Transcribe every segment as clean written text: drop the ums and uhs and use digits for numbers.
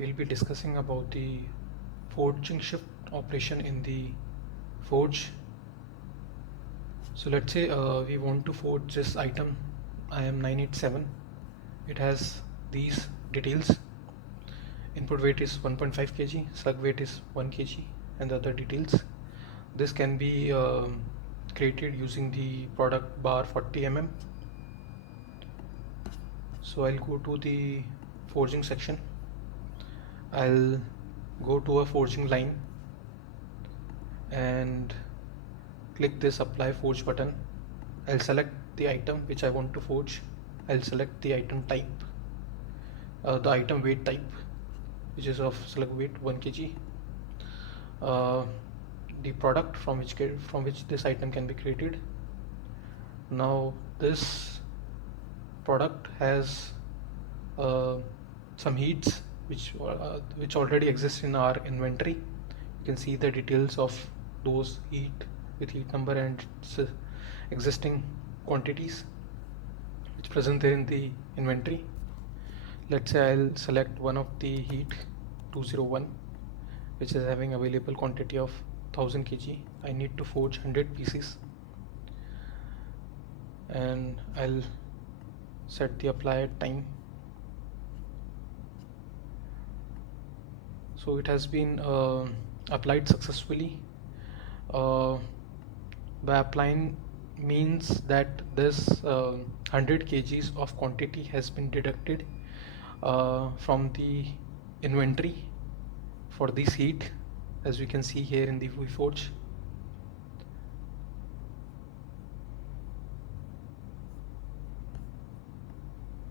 We'll be discussing about the forging shift operation in the forge. So let's say we want to forge this item IM 987. It has these details. Input weight is 1.5 kg, slug weight is 1 kg, and the other details. This can be created using the product bar 40 mm. So I'll go to the forging section. I'll go to a forging line and click this apply forge button. I'll select the item which I want to forge. I'll select the item type, the item weight type, which is of slug weight 1 kg. The product from which this item can be created. Now this product has some heats which already exist in our inventory. You can see the details of those heat with heat number and existing quantities which present there in the inventory. Let's say I'll select one of the heat 201, which is having available quantity of 1000 kg. I need to forge 100 pieces, and I'll set the applied time. So it has been applied successfully. By applying means that this 100 kgs of quantity has been deducted from the inventory for this heat, as we can see here in the forge.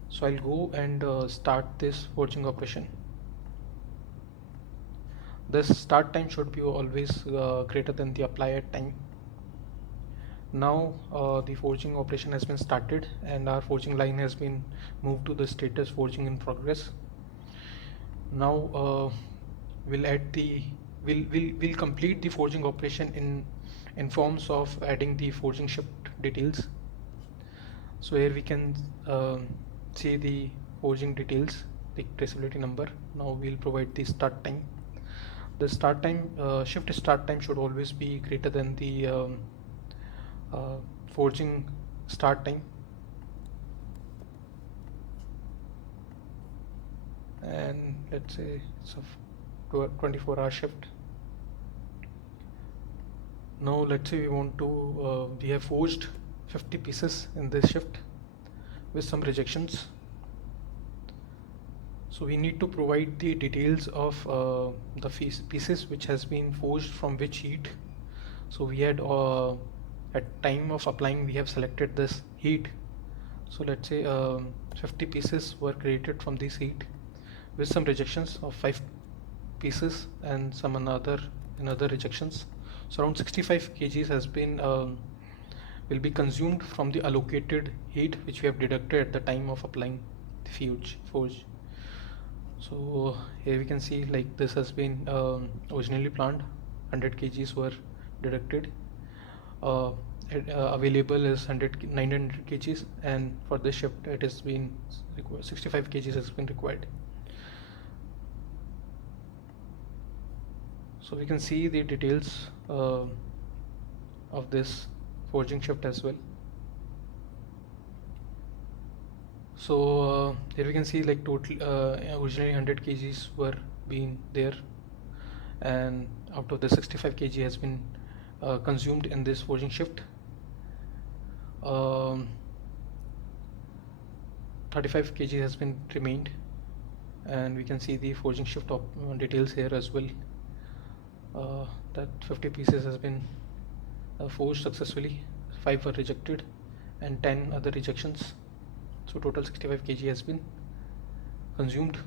So I'll go and start this forging operation. This start time should be always greater than the applied time. Now the forging operation has been started and our forging line has been moved to the status forging in progress. Now we'll complete the forging operation in forms of adding the forging shift details. So here we can see the forging details, the traceability number. Now we'll provide the start time. The start time, shift start time should always be greater than the forging start time. And let's say it's a 24-hour shift. Now let's say we want to, we have forged 50 pieces in this shift with some rejections. So we need to provide the details of the pieces which has been forged from which heat. So we had at time of applying we have selected this heat. So let's say 50 pieces were created from this heat with some rejections of 5 pieces and some another rejections. So around 65 kgs has been will be consumed from the allocated heat which we have deducted at the time of applying the forge. So here we can see like this has been originally planned. 100 kgs were deducted. Available is 900 kgs, and for this shift it has been 65 kgs has been required. So we can see the details of this forging shift as well. So here we can see like total originally 100 kgs were being there, and out of the 65 kg has been consumed in this forging shift. 35 kg has been remained, and we can see the forging shift details here as well. That 50 pieces has been forged successfully, 5 were rejected and 10 other rejections. So total 65 kg has been consumed.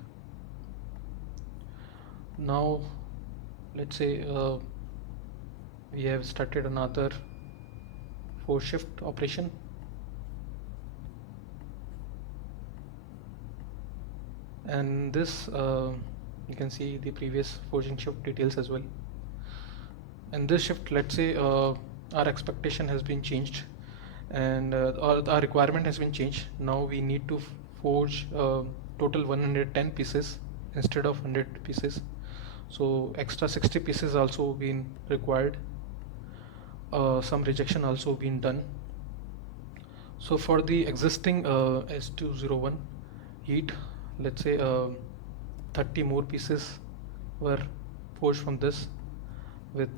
Now let's say we have started another forge shift operation. And this you can see the previous forging shift details as well. And this shift, let's say our expectation has been changed, and our requirement has been changed. Now we need to forge total 110 pieces instead of 100 pieces. So extra 60 pieces also been required. Some rejection also been done. So for the existing S201 heat, let's say 30 more pieces were forged from this, with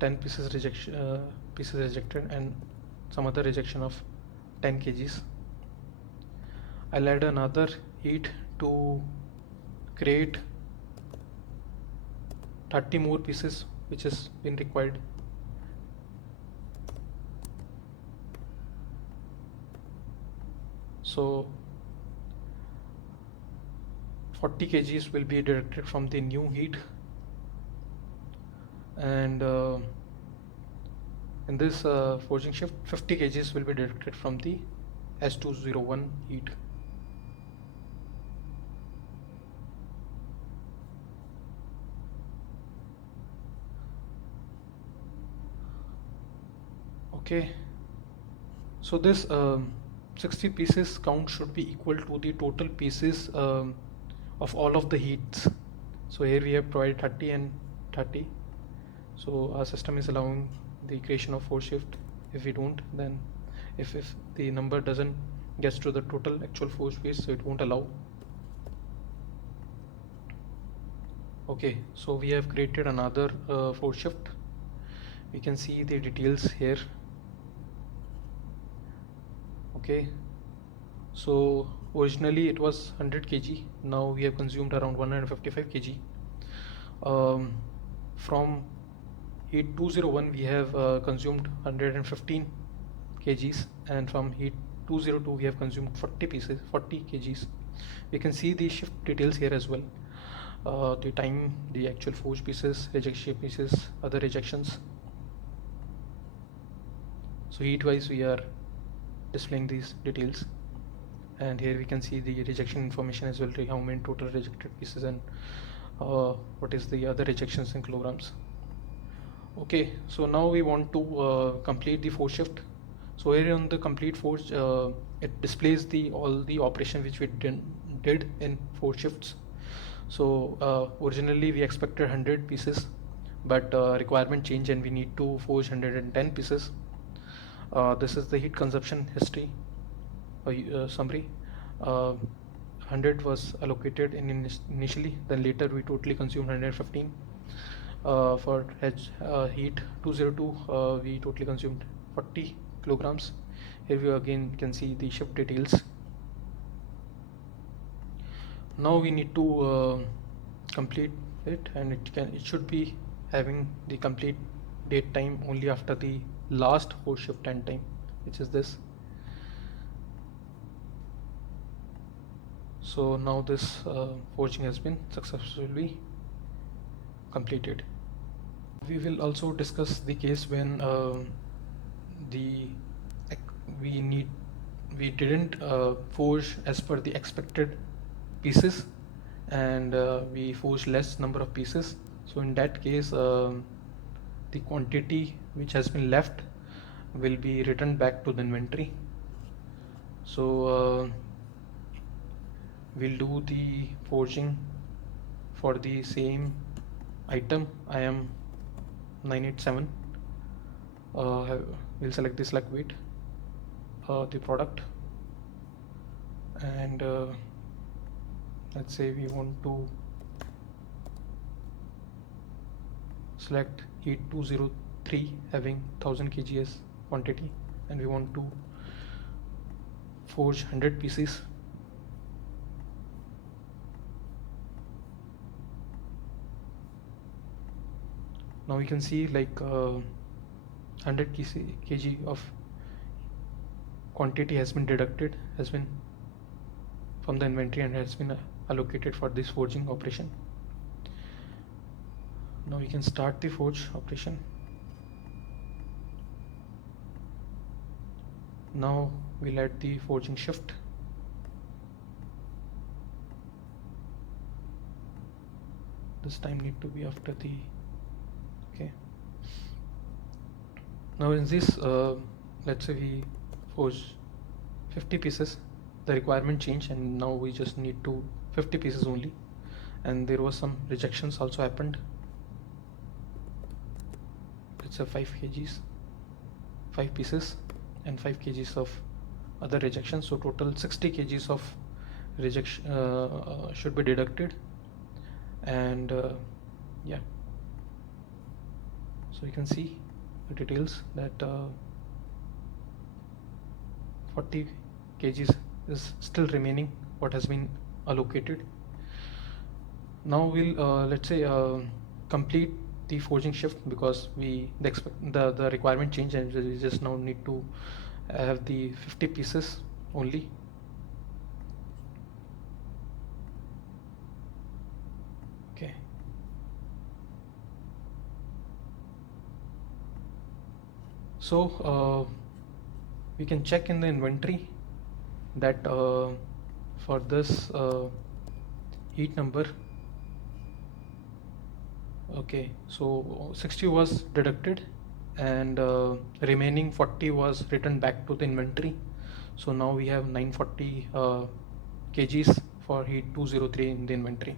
10 pieces rejected and some other rejection of 10 kgs. I'll add another heat to create 30 more pieces, which has been required. So 40 kgs will be directed from the new heat, and in this forging shift 50 kgs will be directed from the S201 heat. Okay, so this 60 pieces count should be equal to the total pieces of all of the heats. So here we have provided 30 and 30. So our system is allowing the creation of forge shift. If we don't, then if the number doesn't gets to the total actual forge piece, so it won't allow. Okay, so we have created another forge shift. We can see the details here. Okay, so originally it was 100 kg. Now we have consumed around 155 kg. From heat 201 we have consumed 115 kgs, and from heat 202 we have consumed 40 kgs. We can see the shift details here as well. The time, the actual forge pieces, rejection pieces, other rejections. So heat wise we are displaying these details, and here we can see the rejection information as well, how many total rejected pieces and what is the other rejections in kilograms. Okay, so now we want to complete the forge shift. So here on the complete forge, it displays all the operation which we did in forge shifts. So originally we expected 100 pieces, but requirement change and we need to forge 110 pieces. This is the heat consumption history summary. 100 was allocated initially, then later we totally consumed 115. For heat 202 we totally consumed 40 kilograms. Here we again can see the shift details. Now we need to complete it, and it should be having the complete date time only after the last forge shift end time, which is this. So now this forging has been successfully completed. We will also discuss the case when we didn't forge as per the expected pieces, and we forged less number of pieces. So in that case, the quantity which has been left will be returned back to the inventory. So we'll do the forging for the same item IM 987. We'll select the select weight, the product, and let's say we want to select heat 203 having 1000 kg as quantity, and we want to forge 100 pieces. Now we can see like 100 kg of quantity has been deducted, has been from the inventory, and has been allocated for this forging operation. Now we can start the forge operation. Now we'll add the forging shift. This time need to be after the okay. Now in this let's say we forge 50 pieces, the requirement change, and now we just need to 50 pieces only, and there was some rejections also happened. It's a 5 kgs, 5 pieces and 5 kgs of other rejections, so total 60 kgs of rejection should be deducted. And yeah, so you can see the details that 40 kgs is still remaining what has been allocated. Now we'll let's say complete the forging shift, because the requirement change, and we just now need to have the 50 pieces only. Okay. So we can check in the inventory that for this heat number, okay, so 60 was deducted, and remaining 40 was returned back to the inventory. So now we have 940 kgs for heat 203 in the inventory.